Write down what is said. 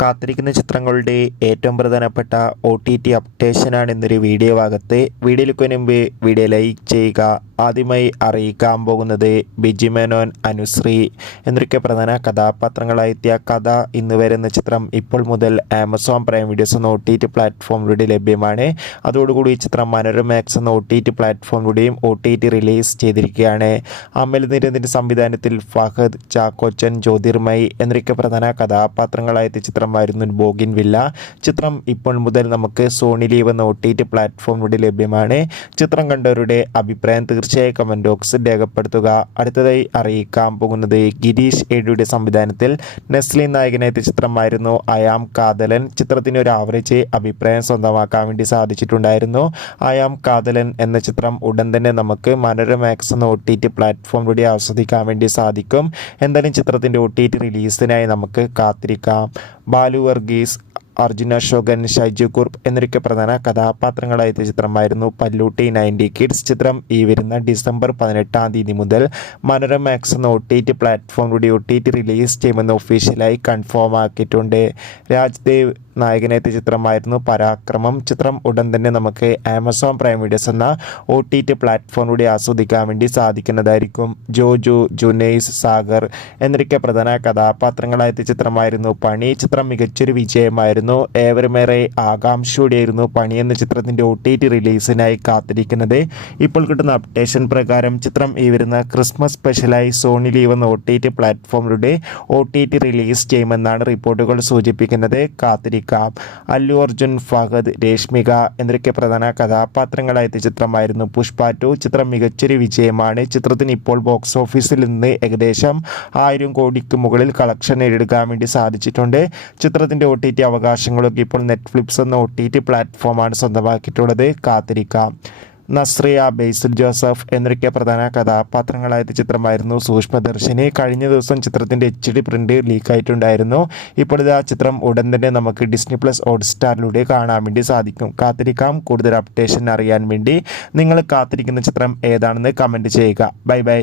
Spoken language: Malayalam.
കാത്തിരിക്കുന്ന ചിത്രങ്ങളുടെ ഏറ്റവും പ്രധാനപ്പെട്ട OTT അപ്ഡേഷനാണ് ഇന്നൊരു വീഡിയോ ഭാഗത്ത്. വീഡിയോയിലേക്ക് മുൻപ് വീഡിയോ ലൈക്ക് ചെയ്യുക. ആദ്യമായി അറിയിക്കാൻ പോകുന്നത് ബിജി മേനോൻ, അനുശ്രീ എന്നൊക്കെ പ്രധാന കഥാപാത്രങ്ങളായെത്തിയ കഥ ഇന്ന് വരുന്ന ചിത്രം ഇപ്പോൾ മുതൽ ആമസോൺ പ്രൈം വീഡിയോസ് എന്ന OTT പ്ലാറ്റ്ഫോമിലൂടെ ലഭ്യമാണ്. അതോടുകൂടി ഈ ചിത്രം മനോരമാക്സ് എന്ന OTT പ്ലാറ്റ്ഫോമിലൂടെയും OTT റിലീസ് ചെയ്തിരിക്കുകയാണ്. അമൽ നീരദിൻ്റെ സംവിധാനത്തിൽ ഫഹദ്, ചാക്കോച്ചൻ, ജ്യോതിർമയി എന്നൊക്കെ പ്രധാന കഥാപാത്രങ്ങളായെത്തിയ ചിത്രമായിരുന്നു ബോഗിൻവില്ല. ചിത്രം ഇപ്പോൾ മുതൽ നമുക്ക് സോണി ലീവ് എന്ന OTT പ്ലാറ്റ്ഫോമിലൂടെ ലഭ്യമാണ്. ചിത്രം കണ്ടവരുടെ അഭിപ്രായം തീർച്ചയായും കമന്റ് ബോക്സിൽ രേഖപ്പെടുത്തുക. അടുത്തതായി അറിയിക്കാൻ പോകുന്നത് ഗിരീഷ് ഏടിയുടെ സംവിധാനത്തിൽ നെസ്ലിൻ നായകനെത്തിയ ചിത്രമായിരുന്നു അയാം കാതലൻ. ചിത്രത്തിന് ഒരു ആവറേജ് അഭിപ്രായം സ്വന്തമാക്കാൻ വേണ്ടി സാധിച്ചിട്ടുണ്ടായിരുന്നു. അയാം കാതലൻ എന്ന ചിത്രം ഉടൻ തന്നെ നമുക്ക് മനോരമാക്സ് എന്ന OTT പ്ലാറ്റ്ഫോമിലൂടെ ആസ്വദിക്കാൻ വേണ്ടി സാധിക്കും. എന്തായാലും ചിത്രത്തിൻ്റെ OTT റിലീസിനായി നമുക്ക് കാത്തിരിക്കാം. ബാലു വർഗീസ്, അർജുന അശോകൻ, ഷൈജു കുർപ്പ് എന്നൊക്കെ പ്രധാന കഥാപാത്രങ്ങളായ ചിത്രമായിരുന്നു പല്ലൂട്ടി 90 കിഡ്സ്. ചിത്രം ഈ വരുന്ന ഡിസംബർ 18 മുതൽ മനോരമാക്സ് എന്ന OTT പ്ലാറ്റ്ഫോമിലൂടെ OTT റിലീസ് ചെയ്യുമെന്ന് ഒഫീഷ്യലായി കൺഫേം ആക്കിയിട്ടുണ്ട്. രാജ്ദേവ് നായകനെത്തിയ ചിത്രമായിരുന്നു പരാക്രമം. ചിത്രം ഉടൻ തന്നെ നമുക്ക് ആമസോൺ പ്രൈം വീഡിയോസ് എന്ന OTT പ്ലാറ്റ്ഫോമിലൂടെ ആസ്വദിക്കാൻ വേണ്ടി സാധിക്കുന്നതായിരിക്കും. ജോജു, ജുനൈസ്, സാഗർ എന്നൊക്കെ പ്രധാന കഥാപാത്രങ്ങളായ ചിത്രമായിരുന്നു പണി. ചിത്രം മികച്ചൊരു വിജയമായിരുന്നു. ഏവരുമേറെ ആകാംക്ഷയോടെയായിരുന്നു പണി എന്ന ചിത്രത്തിൻ്റെ OTT റിലീസിനായി കാത്തിരിക്കുന്നത്. ഇപ്പോൾ കിട്ടുന്ന അപ്ഡേഷൻ പ്രകാരം ചിത്രം ഈ വരുന്ന ക്രിസ്മസ് സ്പെഷ്യലായി സോണി ലീവ് എന്ന OTT പ്ലാറ്റ്ഫോമിലൂടെ OTT റിലീസ് ചെയ്യുമെന്നാണ് റിപ്പോർട്ടുകൾ സൂചിപ്പിക്കുന്നത്. കാത്തിരിക്കാം. അല്ലു അർജുൻ, ഫഹദ്, രേഷ്മിക എന്നൊക്കെ പ്രധാന കഥാപാത്രങ്ങളായ ചിത്രമായിരുന്നു പുഷ്പ 2. ചിത്രം മികച്ചൊരു വിജയമാണ്. ചിത്രത്തിന് ഇപ്പോൾ ബോക്സ് ഓഫീസിൽ നിന്ന് ഏകദേശം 1000 കോടിക്ക് മുകളിൽ കളക്ഷൻ നേടിയെടുക്കാൻ വേണ്ടി സാധിച്ചിട്ടുണ്ട്. ചിത്രത്തിൻ്റെ OTT അവകാശങ്ങളൊക്കെ ഇപ്പോൾ നെറ്റ്ഫ്ലിക്സ് എന്ന OTT പ്ലാറ്റ്ഫോമാണ് സ്വന്തമാക്കിയിട്ടുള്ളത്. കാത്തിരിക്കാം. നസ്രിയ, ബേസിൽ ജോസഫ് എന്നൊക്കെ പ്രധാന കഥാപാത്രങ്ങളായ ചിത്രമായിരുന്നു സൂക്ഷ്മദർശിനി. കഴിഞ്ഞ ദിവസം ചിത്രത്തിൻ്റെ HD പ്രിൻ്റ് ലീക്കായിട്ടുണ്ടായിരുന്നു. ഇപ്പോൾ ആ ചിത്രം ഉടൻ തന്നെ നമുക്ക് ഡിസ്നി പ്ലസ് ഹോട്ട്സ്റ്റാറിലൂടെ കാണാൻ വേണ്ടി സാധിക്കും. കാത്തിരിക്കാം. കൂടുതൽ അപ്ഡേഷൻ അറിയാൻ വേണ്ടി നിങ്ങൾ കാത്തിരിക്കുന്ന ചിത്രം ഏതാണെന്ന് കമൻറ്റ് ചെയ്യുക. Bye bye.